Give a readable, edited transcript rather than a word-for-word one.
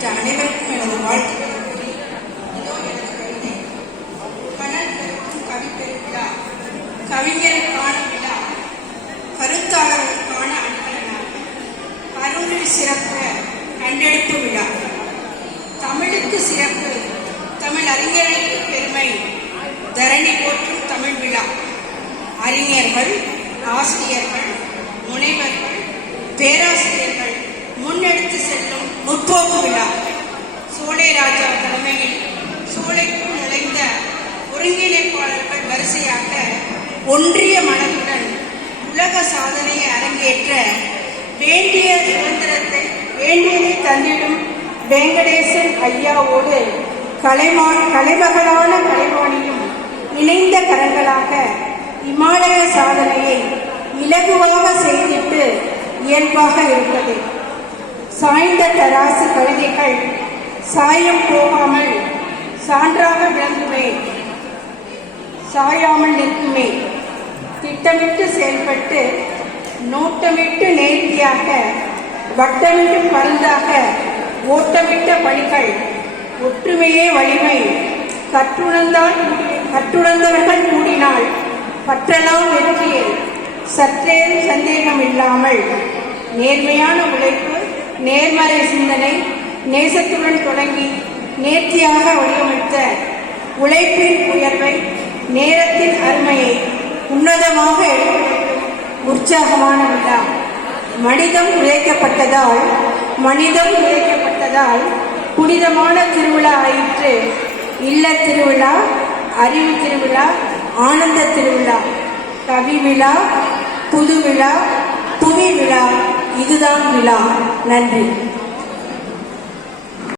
மற்ற அனைவருக்கும் எனது வாழ்த்துக்களை கூறி இதோ எனது கவிதை. கனல் பெருக்கும் கவிப்பெருவிழா, கவிஞருக்கான விழா, கருத்தாளர்களுக்கான அன்பழகா, கரூரில் சிறப்பு கண்டெடுப்பு விழா. தமிழுக்கு சிறப்பு, தமிழ் அறிஞர்களுக்கு பெருமை, தரணி போற்றும் தமிழ் விழா. அறிஞர்கள், ஆசிரியர்கள், முனைவர்கள், பேராசிரியர்கள் முன்னெடுத்து செல்லும் முற்போக்கு விழா. சோலைராஜா தலைமையில் சோலைக்குள் நுழைந்த ஒருங்கிணைப்பாளர்கள் வரிசையாக ஒன்றிய மனதுடன் உலக சாதனையை அரங்கேற்ற வேண்டிய சுதந்திரத்தை வேண்டியதை தந்திடும் வெங்கடேசன் ஐயாவோடு கலைமகளான கலைவாணியும் இணைந்த கரங்களாக இமாலய சாதனையை இலகுவாக செய்திட்டு இயல்பாக இருப்பது. சாய்ந்த தராசு கவிதைகள் சாயம் போகாமல் சான்றாக விளங்குமே, சாயாமல் நிற்குமே. திட்டமிட்டு செயல்பட்டு நோட்டமிட்டு நேர்த்தியாக வட்டமிட்டு பருந்தாக ஓட்டமிட்ட பணிகள். ஒற்றுமையே வலிமை, கற்றுணர்ந்தவர்கள் கூடினால் பற்றலாம் வெற்றியே. சற்றேதும் சந்தேகம் இல்லாமல் நேர்மையான உழைப்பு, நேர்மறை சிந்தனை, நேசத்துடன் தொடங்கி நேர்த்தியாக வடிவமைத்த உழைப்பின் உயர்வை, நேரத்தின் அருமையை உன்னதமாக எடுத்துரைக்கும் உற்சாகமான விழா. மனிதம் உழைக்கப்பட்டதால் புனிதமான திருவிழா ஆயிற்று. இல்ல திருவிழா, அறிவு திருவிழா, ஆனந்த திருவிழா, கவி விழா, புது விழா, புவி விழா. இதுதான் விழா. நன்றி.